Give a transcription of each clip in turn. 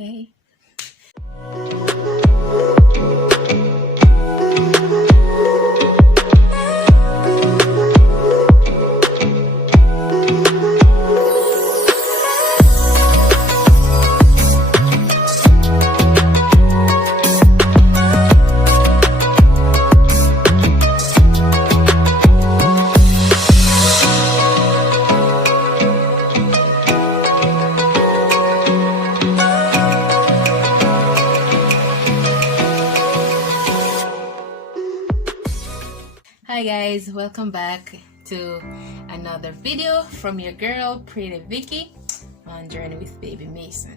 Okay. Hi guys, welcome back to another video from your girl Pretty Vicky on Journey with Baby Mason.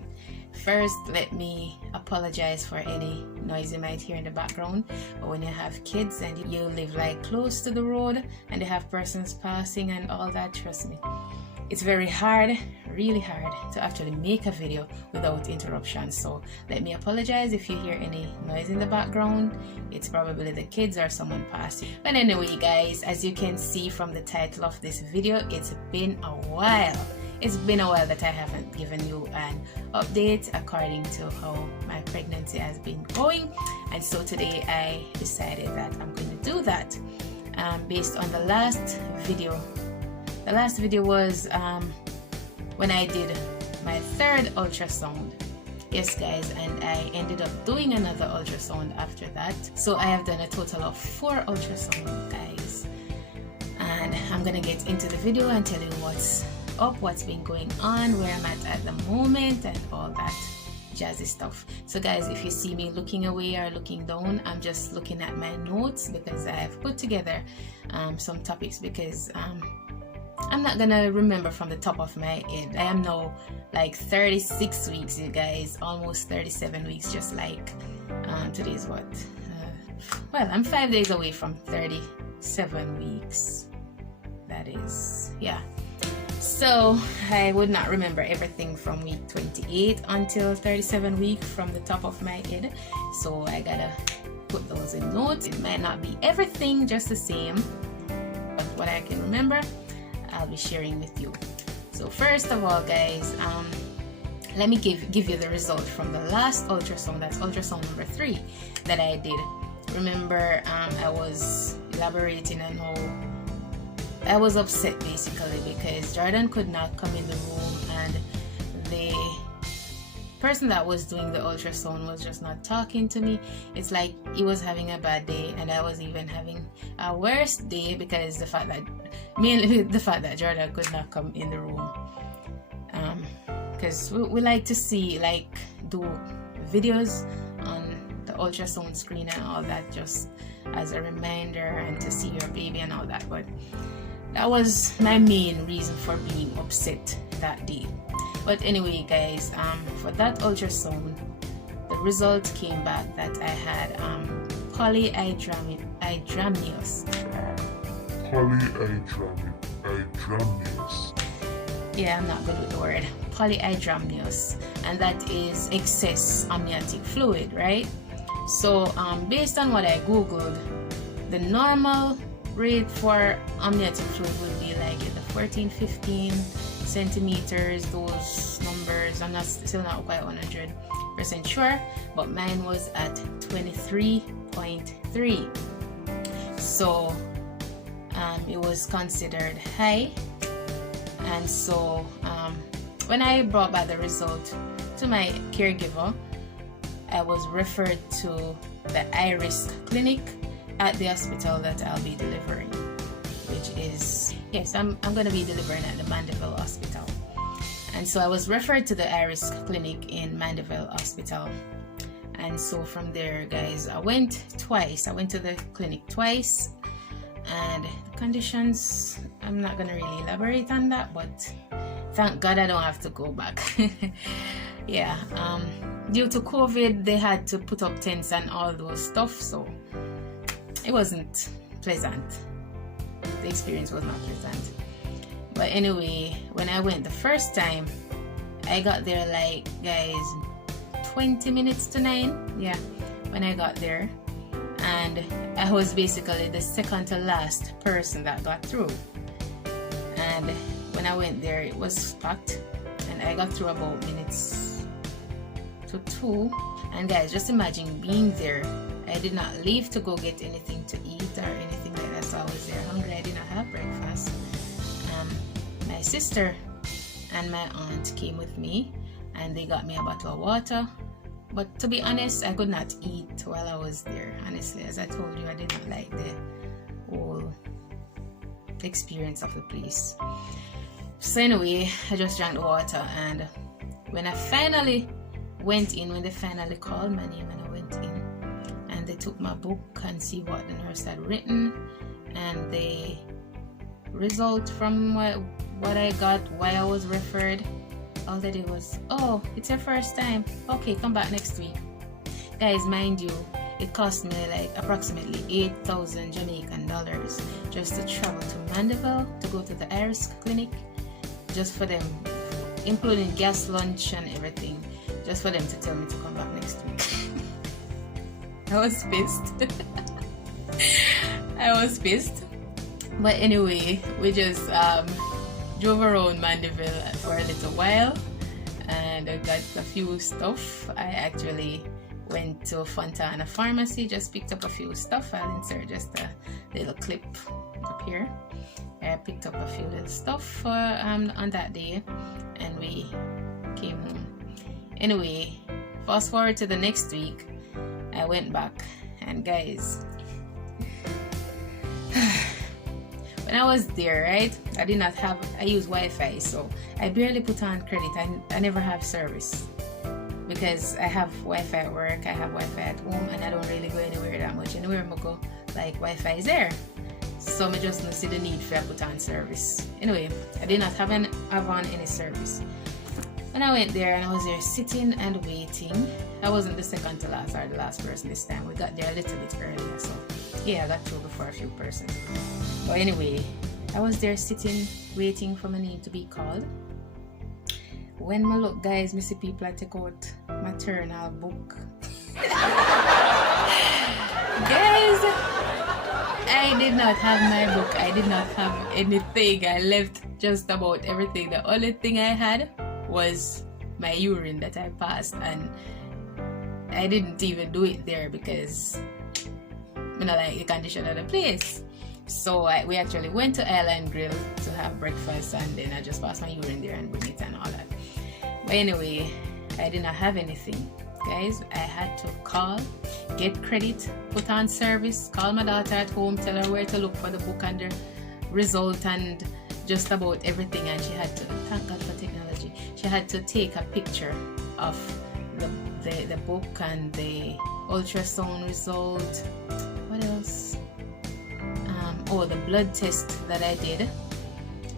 First, let me apologize for any noise you might hear in the background, but when you have kids and you live like close to the road and they have persons passing and all that, trust me, it's very hard, really hard to actually make a video without interruption. So let me apologize if you hear any noise in the background. It's probably the kids or someone passing. But anyway guys, as you can see from the title of this video, it's been a while. It's been a while that I haven't given you an update according to how my pregnancy has been going. And so today I decided that I'm going to do that based on the last video. The last video was when I did my third ultrasound. Yes guys, and I ended up doing another ultrasound after that. So I have done a total of 4 ultrasounds guys. And I'm gonna get into the video and tell you what's up, what's been going on, where I'm at the moment and all that jazzy stuff. So guys, if you see me looking away or looking down, I'm just looking at my notes because I've put together some topics because I'm not gonna remember from the top of my head. I am now like 36 weeks, you guys, almost 37 weeks, just like today's what? Well, I'm 5 days away from 37 weeks. That is, yeah. So I would not remember everything from week 28 until 37 weeks from the top of my head. So I gotta put those in notes. It might not be everything just the same, but what I can remember, I'll be sharing with you. So first of all guys, let me give you the result from the last ultrasound. That's ultrasound number 3 that I did. Remember, I was elaborating on how I was upset basically because Jordan could not come in the room and the person that was doing the ultrasound was just not talking to me. It's like he was having a bad day and I was even having a worse day because mainly the fact that Jordan could not come in the room, because we like to see, like, do videos on the ultrasound screen and all that just as a reminder and to see your baby and all that. But that was my main reason for being upset that day. But anyway guys, for that ultrasound, the result came back that I had polyhydramnios. Yeah, I'm not good with the word. Polyhydramnios, and that is excess amniotic fluid, right? So based on what I googled, the normal rate for amniotic fluid would be like in the 14-15 centimeters, those numbers. I'm still not quite 100% sure, but mine was at 23.3. So it was considered high. And so when I brought back the result to my caregiver, I was referred to the high-risk clinic at the hospital that I'll be delivering, which is, yes, I'm going to be delivering at the Mandeville Hospital. And so I was referred to the high-risk clinic in Mandeville Hospital. And so from there guys, I went twice. I went to the clinic twice, and the conditions, I'm not going to really elaborate on that, but thank God I don't have to go back. Yeah, due to COVID they had to put up tents and all those stuff, so it wasn't pleasant. The experience was not pleasant. But anyway, when I went the first time, I got there like, guys, 20 minutes to 9. Yeah, when I got there, and I was basically the second to last person that got through. And when I went there, it was packed, and I got through about minutes to 2. And guys, just imagine being there. I did not leave to go get anything to eat or anything like that, so I was there hungry. I did not have breakfast. My sister and my aunt came with me, and they got me a bottle of water. But to be honest, I could not eat while I was there. Honestly, as I told you, I did not like the whole experience of the place. So anyway, I just drank the water, and when I finally went in, when they finally called my name and I went in, and they took my book and see what the nurse had written, and the result from what I got, why I was referred, all they did was, oh, it's your first time, okay, come back next week. Guys, mind you, it cost me like approximately 8,000 Jamaican dollars just to travel to Mandeville to go to the iris clinic, just for them, including gas, lunch and everything, just for them to tell me to come back next week. I was pissed. I was pissed. But anyway, we just drove around Mandeville for a little while, and I got a few stuff. I actually went to Fontana Pharmacy, just picked up a few stuff. I'll insert just a little clip up here. I picked up a few little stuff on that day, and we came home. Anyway, fast forward to the next week, I went back, and guys, when I was there, right, I use Wi-Fi, so I barely put on credit. I never have service because I have Wi-Fi at work, I have Wi-Fi at home, and I don't really go anywhere that much. Anywhere I go, like, Wi-Fi is there, so I just don't see the need for I put on service. Anyway, I did not have on any service. When I went there, and I was there sitting and waiting. I wasn't the second to last or the last person this time. We got there a little bit earlier, so yeah, I got through before a few persons. But anyway, I was there sitting, waiting for my name to be called. When I look, guys, I see people take out maternal book. Guys, I did not have my book. I did not have anything. I left just about everything. The only thing I had was my urine that I passed, and I didn't even do it there because I don't like the condition of the place. So we actually went to Island Grill to have breakfast, and then I just passed my urine there and bring it and all that. But anyway, I did not have anything, guys. I had to call, get credit, put on service, call my daughter at home, tell her where to look for the book and the result and just about everything, and she had to, thank God for technology, she had to take a picture of the book and the ultrasound result. What else? The blood test that I did,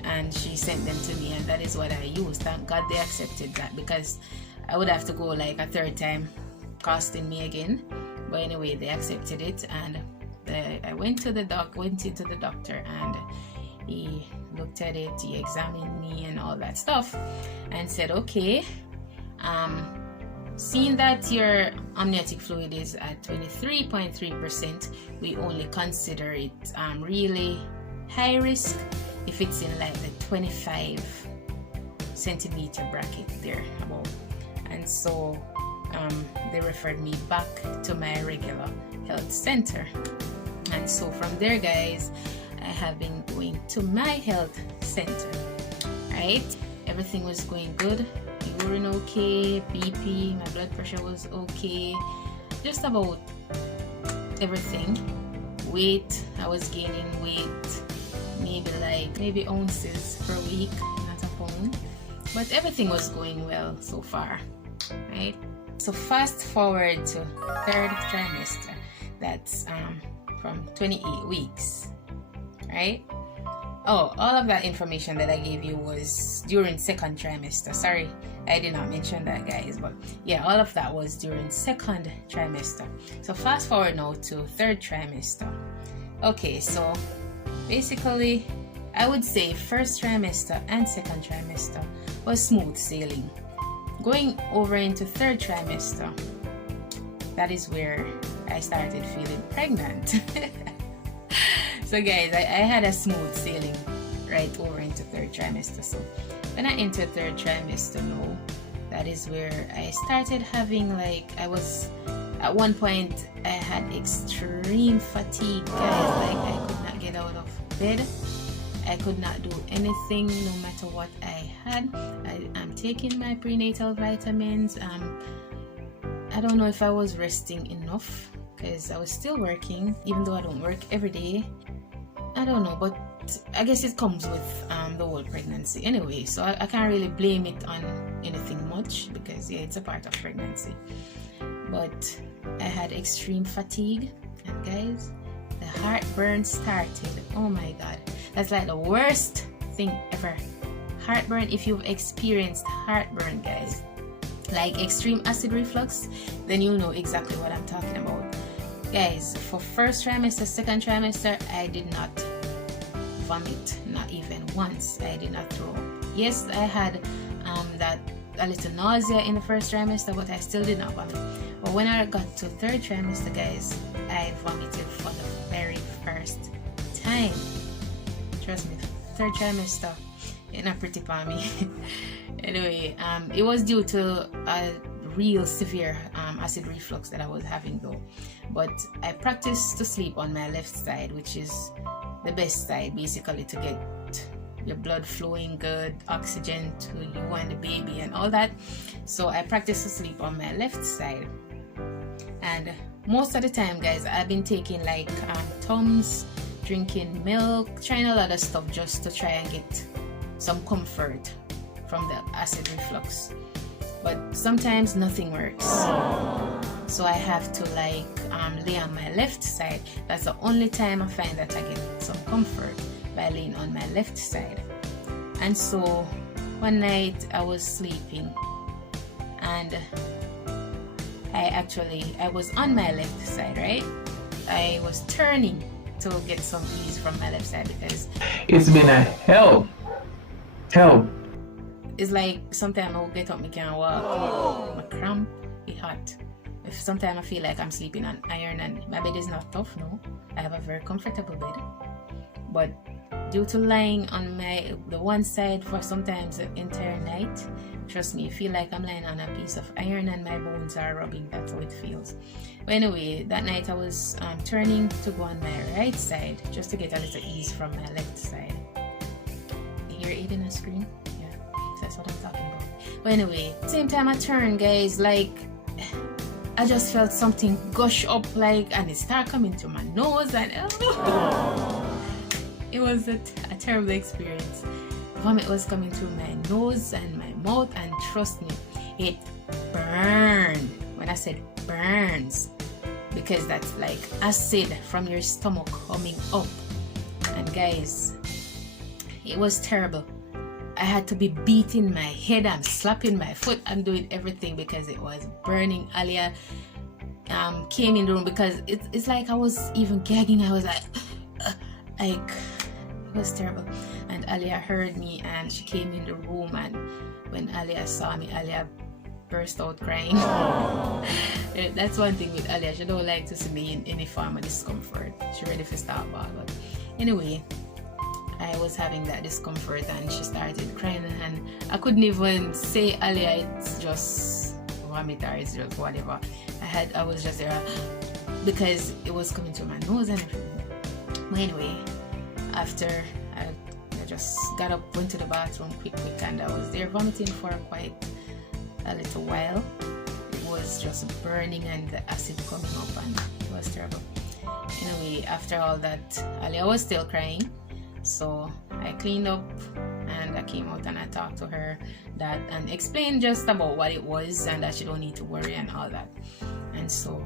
and she sent them to me, and that is what I used. Thank God they accepted that, because I would have to go like a third time, costing me again. But anyway, they accepted it, and I went into the doctor, and he looked at it, he examined me and all that stuff, and said, okay, seeing that your amniotic fluid is at 23.3%, we only consider it really high risk if it's in like the 25 centimeter bracket there above. And so they referred me back to my regular health center. And so from there, guys, I have been going to my health center, right? Everything was going good. Urine okay, BP, my blood pressure was okay, just about everything. Weight, I was gaining weight, maybe ounces per week, not a pound, but everything was going well so far, right? So fast forward to third trimester, that's from 28 weeks, right? Oh, all of that information that I gave you was during second trimester. Sorry, I did not mention that, guys, but yeah, all of that was during second trimester. So fast forward now to third trimester. Okay, so basically I would say first trimester and second trimester was smooth sailing. Going over into third trimester, that is where I started feeling pregnant. So guys, I had a smooth sailing right over into third trimester. So when I entered third trimester now, that is where I started having, like, I was at one point I had extreme fatigue, guys. Like, I could not get out of bed, I could not do anything no matter what I had. I'm taking my prenatal vitamins. I don't know if I was resting enough because I was still working, even though I don't work every day. I don't know, but I guess it comes with the whole pregnancy anyway, so I can't really blame it on anything much, because yeah, it's a part of pregnancy. But I had extreme fatigue, and guys, the heartburn started. Oh my god, that's like the worst thing ever. Heartburn, if you've experienced heartburn, guys, like extreme acid reflux, then you'll know exactly what I'm talking about. Guys, for first trimester, second trimester, I did not vomit, not even once. I did not throw up. Yes, I had that a little nausea in the first trimester, but I still did not vomit. But when I got to third trimester, guys, I vomited for the very first time. Trust me, third trimester, it's not pretty for me. Anyway, it was due to a real severe acid reflux that I was having though. But I practiced to sleep on my left side, which is the best side basically, to get your blood flowing good, oxygen to you and the baby and all that. So I practiced to sleep on my left side, and most of the time, guys, I've been taking like Tums, drinking milk, trying a lot of stuff just to try and get some comfort from the acid reflux. But sometimes nothing works, so I have to like lay on my left side. That's the only time I find that I get some comfort, by laying on my left side. And so one night I was sleeping, and I was on my left side, right? I was turning to get some ease from my left side, because it's been a help. It's like sometimes I'll get up, I can't walk, my cramp, it hot. If sometimes I feel like I'm sleeping on iron, and my bed is not tough, no. I have a very comfortable bed. But due to lying on the one side for sometimes the entire night, trust me, you feel like I'm lying on a piece of iron and my bones are rubbing. That's how it feels. But anyway, that night I was turning to go on my right side just to get a little ease from my left side. You hear it in the screen? That's what I'm talking about. But anyway, same time I turned, guys, like I just felt something gush up, like, and it started coming to my nose, and it was a terrible experience. Vomit was coming through my nose and my mouth, and trust me, it burned. When I said burns, because that's like acid from your stomach coming up. And guys, it was terrible. I had to be beating my head, I'm slapping my foot, I'm doing everything because it was burning. Alia came in the room, because it's like I was even gagging. I was like it was terrible. And Alia heard me, and she came in the room, and when Alia saw me, Alia burst out crying. That's one thing with Alia, she don't like to see me in any form of discomfort. She ready for start back. But anyway, I was having that discomfort, and she started crying, and I couldn't even say, Alia, it's just vomit, or it's just whatever. I was just there because it was coming to my nose and everything. But anyway, after I just got up, went to the bathroom quick, and I was there vomiting for quite a little while. It was just burning and the acid coming up, and it was terrible. Anyway, after all that, Alia was still crying. So I cleaned up, and I came out, and I talked to her and explained just about what it was, and that she don't need to worry and all that. And so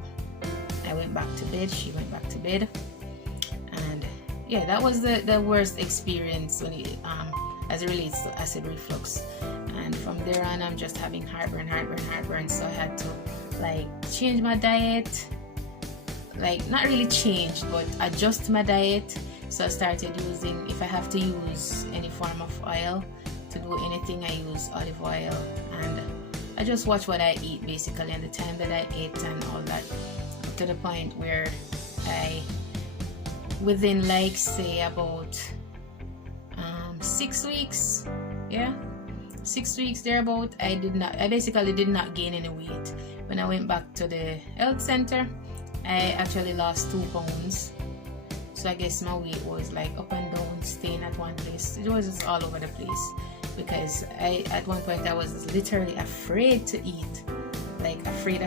I went back to bed. She went back to bed, and yeah, that was the worst experience when it as it relates to acid reflux. And from there on, I'm just having heartburn. So I had to like change my diet, like not really change, but adjust my diet. So I started using, if I have to use any form of oil to do anything, I use olive oil, and I just watch what I eat basically, and the time that I ate and all that, up to the point where within like say about 6 weeks, yeah, 6 weeks thereabout, I basically did not gain any weight. When I went back to the health center, I actually lost 2 pounds. So I guess my weight was like up and down, staying at one place. It was just all over the place, because at one point I was literally afraid to eat. Like afraid.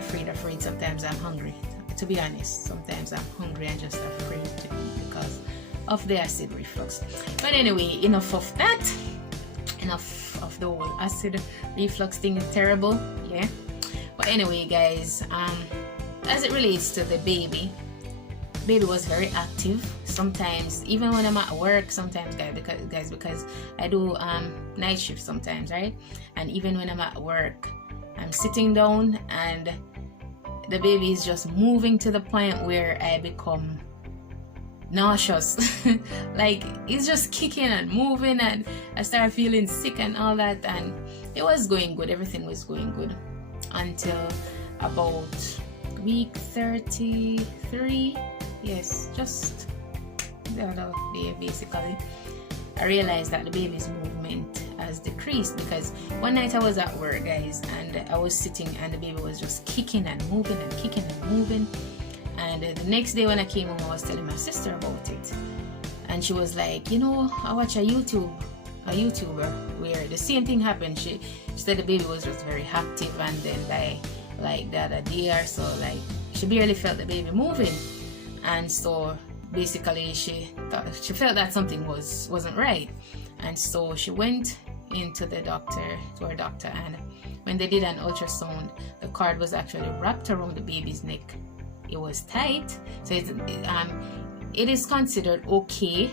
Sometimes I'm hungry. To be honest, sometimes I'm hungry and just afraid to eat because of the acid reflux. But anyway, enough of that. Enough of the whole acid reflux thing is terrible. Yeah. But anyway, guys, as it relates to the baby was very active. Sometimes, even when I'm at work, sometimes because I do night shift sometimes, right? And even when I'm at work, I'm sitting down and the baby is just moving to the point where I become nauseous. Like, it's just kicking and moving, and I start feeling sick and all that. And it was going good, everything was going good until about week 33. Yes, just the other day basically, I realized that the baby's movement has decreased, because one night I was at work, guys, and I was sitting and the baby was just kicking and moving and kicking and moving. And the next day when I came home, I was telling my sister about it, and she was like, you know, I watch a YouTuber where the same thing happened. She said the baby was just very active, and then by like the other day or so, like she barely felt the baby moving. And so basically she felt that something wasn't right, and so she went into her doctor, and when they did an ultrasound, the cord was actually wrapped around the baby's neck. It was tight, so it is considered okay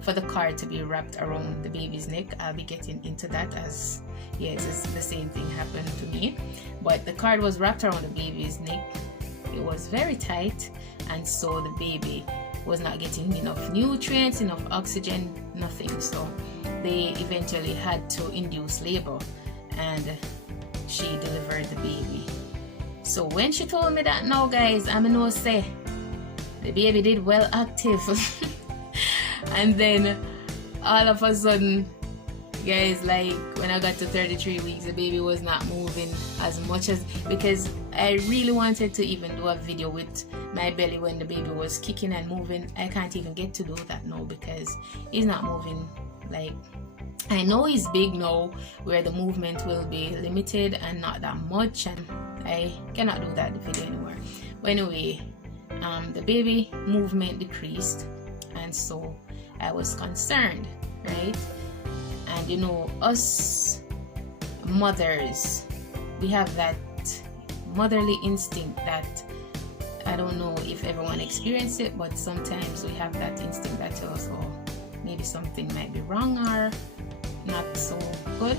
for the cord to be wrapped around the baby's neck. I'll be getting into that, as yes, it's the same thing happened to me. But the cord was wrapped around the baby's neck. It was very tight, and so the baby was not getting enough nutrients, enough oxygen, nothing. So they eventually had to induce labor, and she delivered the baby. So when she told me that, now guys, I'm gonna say the baby did well active. And then all of a sudden, guys, like when I got to 33 weeks, the baby was not moving as much as, because I really wanted to even do a video with my belly when the baby was kicking and moving. I can't even get to do that now because he's not moving. Like, I know he's big now where the movement will be limited and not that much, and I cannot do that video anymore. But anyway, the baby movement decreased, and so I was concerned, right? And you know, us mothers, we have that motherly instinct that, I don't know if everyone experiences it, but sometimes we have that instinct that tells us, oh, maybe something might be wrong or not so good.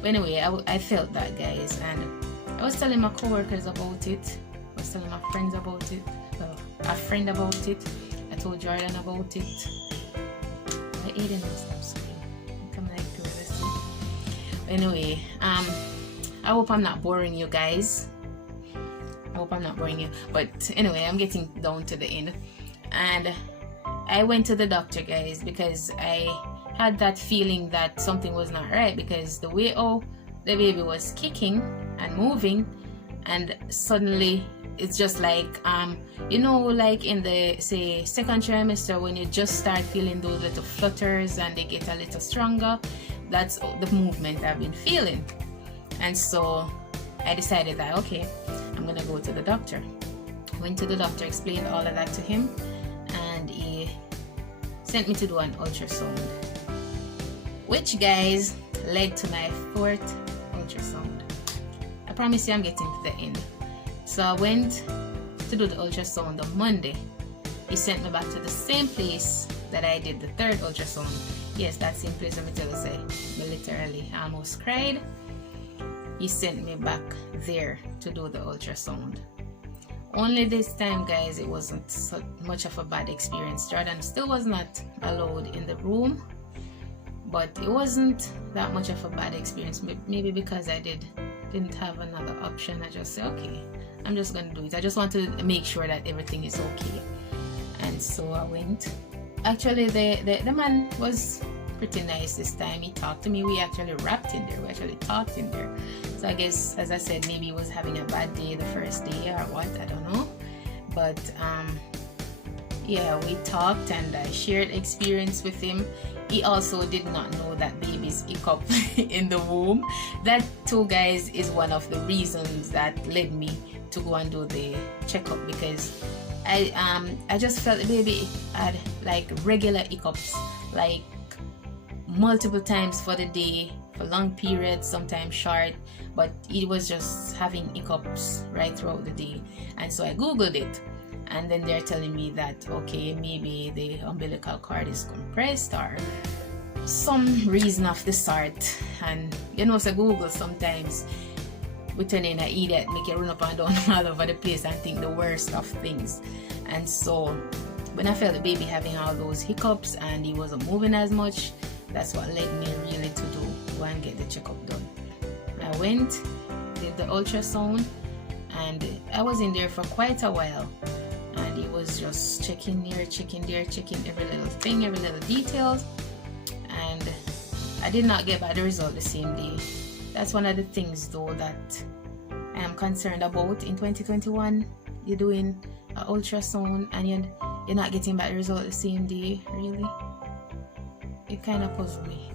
But anyway, I felt that, guys, and I was telling my coworkers about it. I was telling my friends about it. Well, a friend about it. I told Jordan about it. I ate enough stuff. Come like to listen. Anyway, I hope I'm not boring you guys. I hope I'm not boring you. But anyway, I'm getting down to the end, and I went to the doctor, guys, because I had that feeling that something was not right, because the way the baby was kicking and moving, and suddenly it's just like you know, like in the, say, second trimester, when you just start feeling those little flutters and they get a little stronger, that's the movement I've been feeling. And so I decided that, okay, I'm gonna go to the doctor. Went to the doctor, explained all of that to him, and he sent me to do an ultrasound, which, guys, led to my 4th ultrasound. I promise you I'm getting to the end. So I went to do the ultrasound on Monday. He sent me back to the same place that I did the 3rd ultrasound. Yes, that same place. Let me tell you, say, I literally almost cried. He sent me back there to do the ultrasound. Only this time, guys, it wasn't so much of a bad experience. Jordan still was not allowed in the room, but it wasn't that much of a bad experience. Maybe because I didn't have another option. I just said, okay, I'm just gonna do it. I just want to make sure that everything is okay. And so I went. Actually, the man was pretty nice this time. He talked to me. We actually rapped in there. We actually talked in there. So I guess, as I said, maybe he was having a bad day the first day or what, I don't know. But yeah, we talked and I shared experience with him. He also did not know that babies hiccup in the womb. That too, guys, is one of the reasons that led me to go and do the checkup, because I just felt the baby had like regular hiccups, like multiple times for the day, for long periods, sometimes short, but it was just having hiccups right throughout the day. And so I googled it, and then they're telling me that okay, maybe the umbilical cord is compressed or some reason of the sort. And you know, so Google sometimes we turn in an idiot, make it run up and down all over the place and think the worst of things. And so when I felt the baby having all those hiccups and he wasn't moving as much, that's what led me really to go and get the checkup done. I went, did the ultrasound, and I was in there for quite a while, and he was just checking here, checking there, checking every little thing, every little detail, and I did not get back the result the same day. That's one of the things though that I am concerned about in 2021. You're doing an ultrasound and you're not getting back the result the same day. Really, it kind of puzzled me.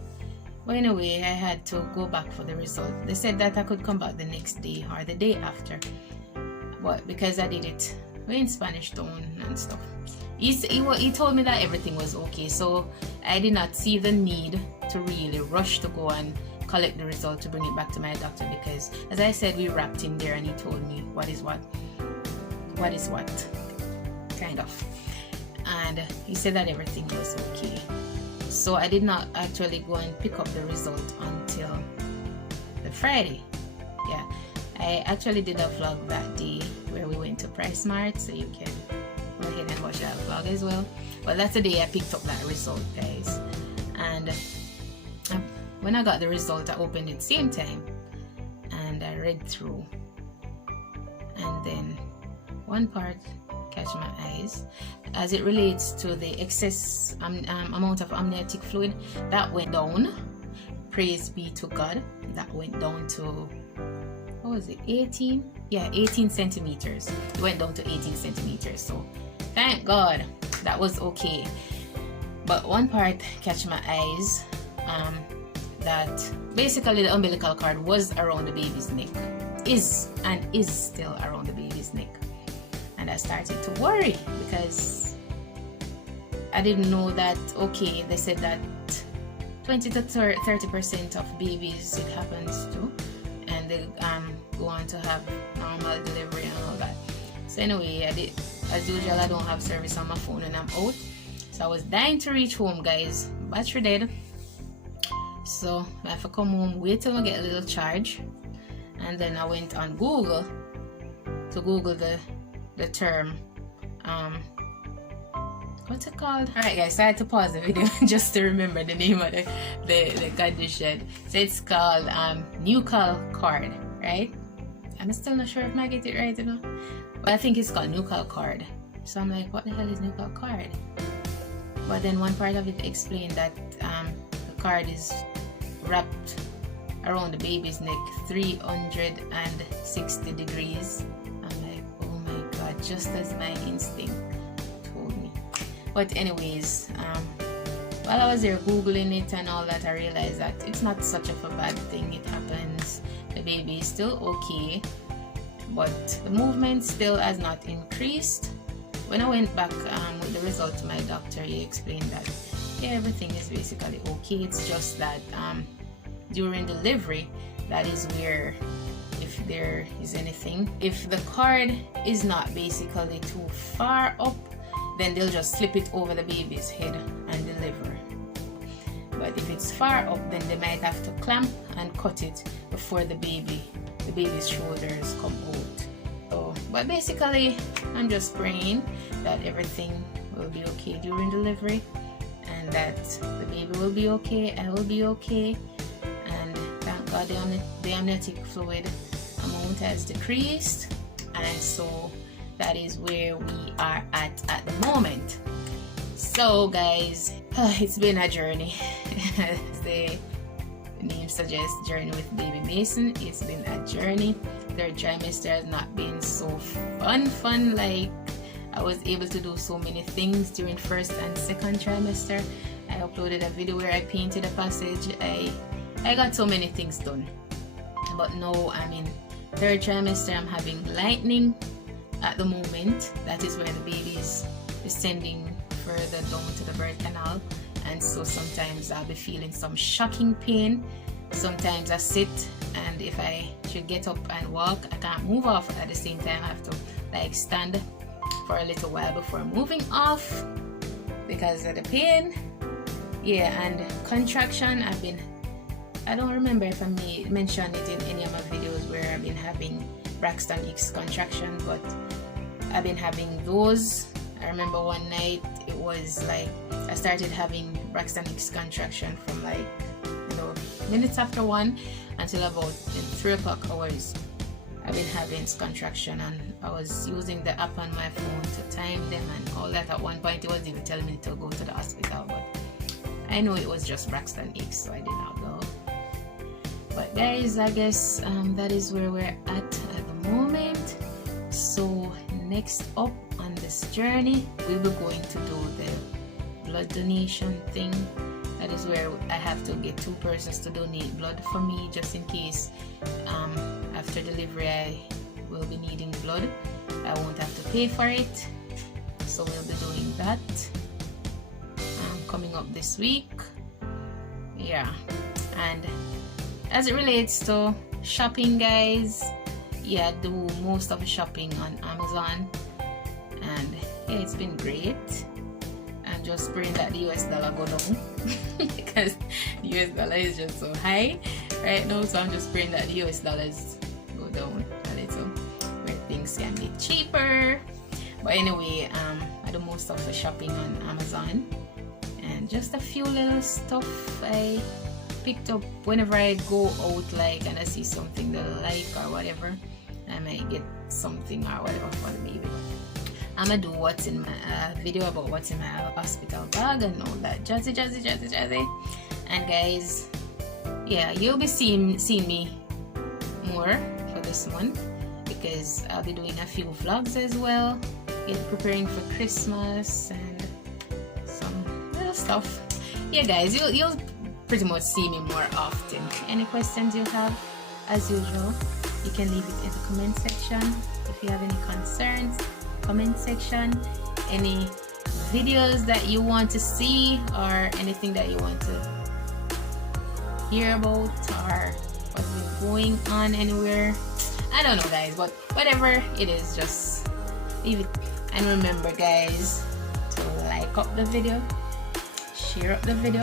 But anyway, I had to go back for the result. They said that I could come back the next day or the day after, but because I did it in Spanish Town and stuff, he told me that everything was okay, so I did not see the need to really rush to go and collect the result to bring it back to my doctor, because as I said, we wrapped in there and he told me what is what kind of, and he said that everything was okay. So I did not actually go and pick up the result until the Friday. Yeah, I actually did a vlog that day where we went to Price Mart, so you can go ahead and watch that vlog as well. But that's the day I picked up that result, guys. And when I got the result, I opened it same time and I read through, and then one part catch my eyes as it relates to the excess amount of amniotic fluid that went down. Praise be to God, that went down to, what was it, 18? Yeah, 18 centimeters. It went down to 18 centimeters, so thank God that was okay. But one part catch my eyes, that basically the umbilical cord was around the baby's neck, is still around the baby's neck. And I started to worry because I didn't know that, okay, they said that 20 to 30% of babies it happens to, and they go on to have normal delivery and all that. So anyway, I did, as usual, I don't have service on my phone when I'm out, so I was dying to reach home, guys. Battery dead, so I have to come home, wait till I get a little charge, and then I went on Google to Google the term, what's it called? Alright guys, so I had to pause the video just to remember the name of the condition. So it's called nuchal cord, right? I'm still not sure if I get it right, you know, but I think it's called nuchal cord. So I'm like, what the hell is nuchal cord? But then one part of it explained that the cord is wrapped around the baby's neck 360 degrees. Just as my instinct told me. But anyways, while I was there googling it and all that, I realized that it's not such of a bad thing. It happens. The baby is still okay, but the movement still has not increased. When I went back with the result to my doctor, he explained that yeah, everything is basically okay. It's just that during delivery, that is where, if there is anything, if the cord is not basically too far up, then they'll just slip it over the baby's head and deliver. But if it's far up, then they might have to clamp and cut it before the baby's shoulders come out. So, but basically, I'm just praying that everything will be okay during delivery, and that the baby will be okay, I will be okay, and thank God the amniotic fluid amount has decreased, and so that is where we are at the moment. So So guys, it's been a journey. As the name suggests, journey with baby Mason. It's been a journey. Third trimester has not been so fun like I was able to do so many things during first and second trimester. I uploaded a video where I painted a passage. I got so many things done. But now I'm in third trimester. I'm having lightning at the moment. That is where the baby is descending further down to the birth canal, and so sometimes I'll be feeling some shocking pain. Sometimes I sit, and if I should get up and walk, I can't move off at the same time. I have to like stand for a little while before moving off because of the pain. Yeah, and contraction, I don't remember if I mentioned it in any of my videos where I've been having Braxtonix Contraction, but I've been having those. I remember one night it was like I started having Braxtonix Contraction from like, you know, minutes after 1 until about 3 o'clock hours. I've been having contraction, and I was using the app on my phone to time them and all that. At one point it was even telling me to go to the hospital, but I know it was just Braxtonix, so I did not go. But guys, I guess that is where we're at the moment. So next up on this journey, we'll be going to do the blood donation thing. That is where I have to get 2 persons to donate blood for me, just in case after delivery I will be needing blood. I won't have to pay for it, so we'll be doing that coming up this week. Yeah, and as it relates to shopping, guys, yeah, I do most of the shopping on Amazon, and yeah, it's been great. I'm just praying that the US dollar go down because the US dollar is just so high right now, so I'm just praying that the US dollars go down a little where things can be cheaper. But anyway, I do most of the shopping on Amazon, and just a few little stuff I picked up whenever I go out, like, and I see something that I like or whatever, I might get something or whatever for the baby. I'm gonna do what's in my video about what's in my hospital bag and all that jazzy. And guys, yeah, you'll be seeing me more for this month because I'll be doing a few vlogs as well, preparing for Christmas and some little stuff. Yeah guys, you'll pretty much see me more often. Any questions you have, as usual, you can leave it in the comment section. If you have any concerns, comment section. Any videos that you want to see or anything that you want to hear about or what's been going on anywhere, I don't know guys, but whatever it is, just leave it. And remember guys, to like up the video, share up the video,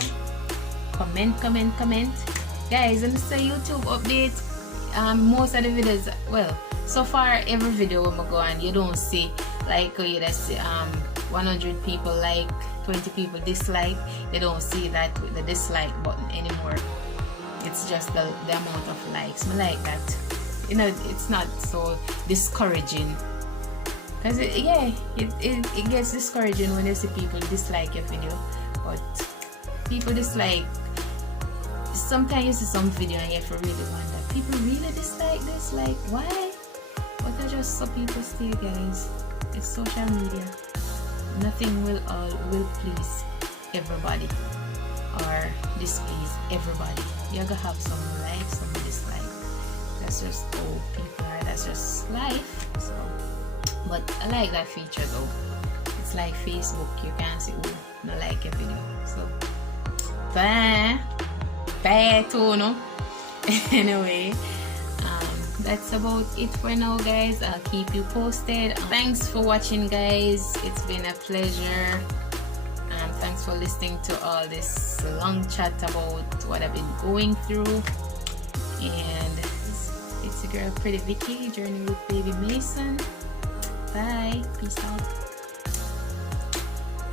comment guys. And it's a YouTube update. Most of the videos, well, so far every video when I go on, you don't see like you see 100 people like, 20 people dislike. They don't see that with the dislike button anymore. It's just the amount of likes. I like that, you know. It's not so discouraging because it gets discouraging when you see people dislike your video. But people dislike, sometimes you see some video and you have to really wonder, people really dislike this, like why? But I just saw people stay, guys. It's social media. Nothing will please everybody or displease everybody. You're gonna have some like, some dislike. That's just how people are. That's just life. So, but I like that feature though. It's like Facebook. You can't see who not like your video. So, bye too, no? Anyway, that's about it for now guys. I'll keep you posted. Thanks for watching guys. It's been a pleasure. Thanks for listening to all this long chat about what I've been going through. And it's your girl Pretty Vicky, journey with baby Mason. Bye, peace out.